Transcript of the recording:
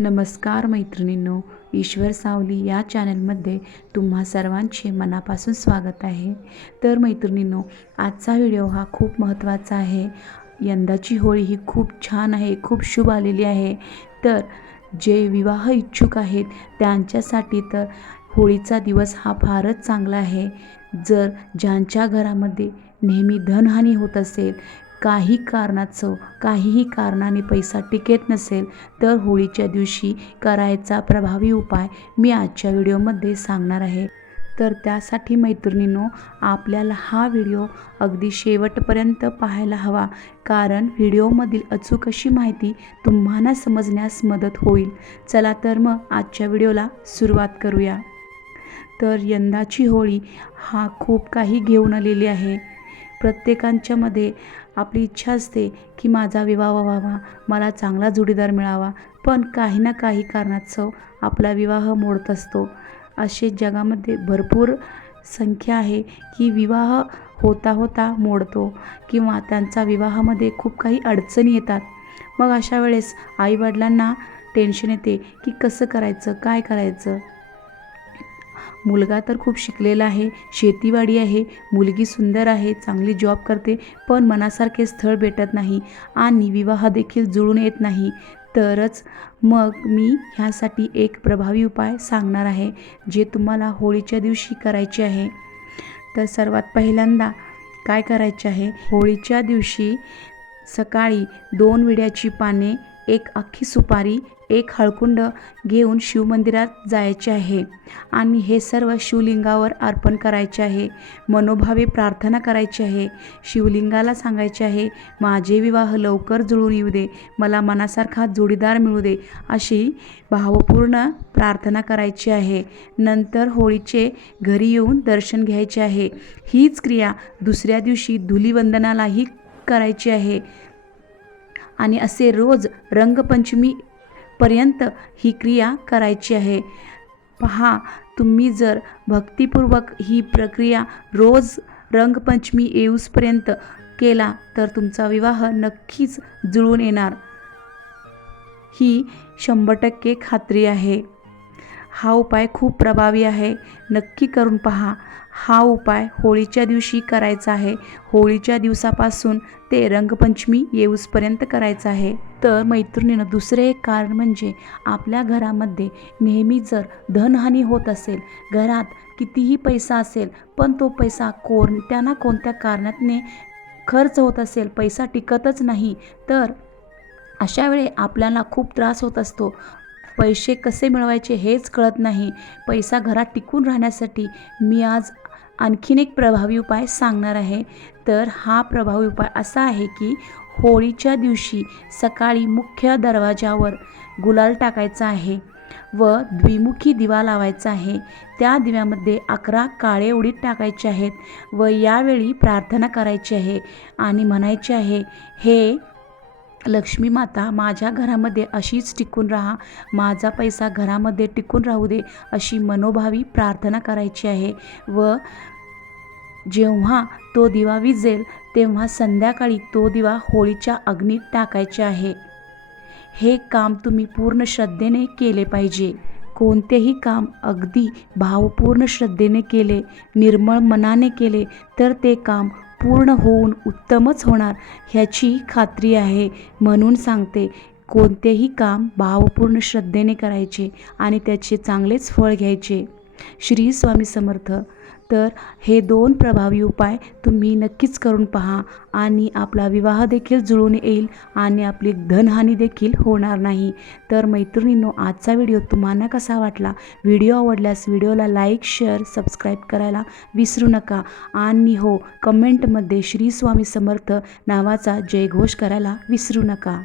नमस्कार मैत्रिणींनो ईश्वर सावली या चॅनलमध्ये तुम्हा सर्वांचे मनापासून स्वागत आहे. तर मैत्रिणींनो आजचा व्हिडिओ हा खूप महत्त्वाचा आहे. यंदाची होळी ही खूप छान आहे खूप शुभ आलेली आहे. तर जे विवाह इच्छुक आहेत त्यांच्यासाठी तर होळीचा दिवस हा फारच चांगला आहे. जर ज्यांच्या घरामध्ये नेहमी धनहानी होत असेल काही कारणाचं काहीही कारणाने पैसा टिकेत नसेल तर होळीच्या दिवशी करायचा प्रभावी उपाय मी आजच्या व्हिडिओमध्ये सांगणार आहे. तर त्यासाठी मैत्रिणींनो आपल्याला हा व्हिडिओ अगदी शेवटपर्यंत पाहायला हवा कारण व्हिडिओमधील अचूक अशी माहिती तुम्हाला समजण्यास मदत होईल. चला तर मग आजच्या व्हिडिओला सुरुवात करूया. तर यंदाची होळी हा खूप काही घेऊन आलेली आहे. प्रत्येकांच्यामध्ये आपली इच्छा असते की माझा विवाह व्हावा मला चांगला जोडीदार मिळावा. पण काही ना काही कारणास्तव आपला विवाह मोडत असतो. असे जगामध्ये भरपूर संख्या आहे की विवाह होता होता मोडतो किंवा त्यांचा विवाहामध्ये खूप काही अडचणी येतात. मग अशा वेळेस आईवडिलांना टेन्शन येते की कसं करायचं काय करायचं? मुलगा तर खूप शिकलेला आहे शेतीवाडी आहे मुलगी सुंदर आहे चांगली जॉब करते पण मनासारखे स्थळ भेटत नाही आणि विवाह देखील जुळून येत नाही. तरच मग मी ह्यासाठी एक प्रभावी उपाय सांगणार आहे जे तुम्हाला होळीच्या दिवशी करायचे आहे. तर सर्वात पहिल्यांदा काय करायचे आहे? होळीच्या दिवशी सकाळी दोन विड्याची पाने एक अख्खी सुपारी एक हळकुंड घेऊन शिवमंदिरात जायचे आहे. आणि हे सर्व शिवलिंगावर अर्पण करायचे आहे. मनोभावे प्रार्थना करायची आहे. शिवलिंगाला सांगायचे आहे माझे विवाह लवकर जुळून येऊ दे. मला मनासारखा जोडीदार मिळू दे. अशी भावपूर्ण प्रार्थना करायची आहे. नंतर होळीचे घरी येऊन दर्शन घ्यायचे आहे. हीच क्रिया दुसऱ्या दिवशी धुलीवंदनालाही करायची आहे. आणि असे रोज रंगपंचमी पर्यंत ही क्रिया करायची आहे. पहा तुम्ही जर भक्तिपूर्वक ही प्रक्रिया रोज रंगपंचमी येऊसपर्यंत केला तर तुमचा विवाह नक्कीच जुळून येणार. ही शंभर टक्के खात्री आहे. हा उपाय खूप प्रभावी आहे. नक्की करून पहा. हा उपाय होळीच्या दिवशी करायचा आहे. होळीच्या दिवसापासून ते रंगपंचमी येऊसपर्यंत करायचं आहे. तर मैत्रिणीनं दुसरे एक कारण म्हणजे आपल्या घरामध्ये नेहमी जर धनहानी होत असेल घरात कितीही पैसा असेल पण तो पैसा कोणत्या ना कोणत्या कारणातने खर्च होत असेल पैसा टिकतच नाही तर अशा वेळी आपल्याला खूप त्रास होत असतो. पैसे कसे मिळवायचे हेच कळत नाही. पैसा घरात टिकून राहण्यासाठी मी आज आणखीन एक प्रभावी उपाय सांगणार आहे. तर हा प्रभावी उपाय असा आहे की होळीच्या दिवशी सकाळी मुख्य दरवाजावर गुलाल टाकायचा आहे व द्विमुखी दिवा लावायचा आहे. त्या दिव्यामध्ये अकरा काळे उडीत टाकायचे आहेत व यावेळी प्रार्थना करायची आहे आणि म्हणायचे आहे हे लक्ष्मी माता माझ्या घरामध्ये अशीच टिकून राहा. माझा पैसा घरामध्ये टिकून राहू दे अशी मनोभावी प्रार्थना करायची आहे. व जेव्हा तो दिवा विजेल तेव्हा संध्याकाळी तो दिवा होळीच्या अग्नीत टाकायचे आहे. हे काम तुम्ही पूर्ण श्रद्धेने केले पाहिजे. कोणतेही काम अगदी भावपूर्ण श्रद्धेने केले निर्मळ मनाने केले तर ते काम पूर्ण होऊन उत्तमच होणार ह्याची खात्री आहे म्हणून सांगते. कोणतेही काम भावपूर्ण श्रद्धेने करायचे आणि त्याचे चांगलेच फळ घ्यायचे. श्री स्वामी समर्थ. तर हे दोन प्रभावी उपाय तुम्ही नक्कीच करून पहा आणि आपला विवाह देखील जुळून येईल आणि आपली धनहानी देखील होणार नाही. तर मैत्रिणींनो आजचा व्हिडिओ तुम्हाला कसा वाटला? व्हिडिओ आवडल्यास व्हिडिओला लाईक शेअर सबस्क्राईब करायला विसरू नका. आणि हो कमेंटमध्ये श्री स्वामी समर्थ नावाचा जयघोष करायला विसरू नका.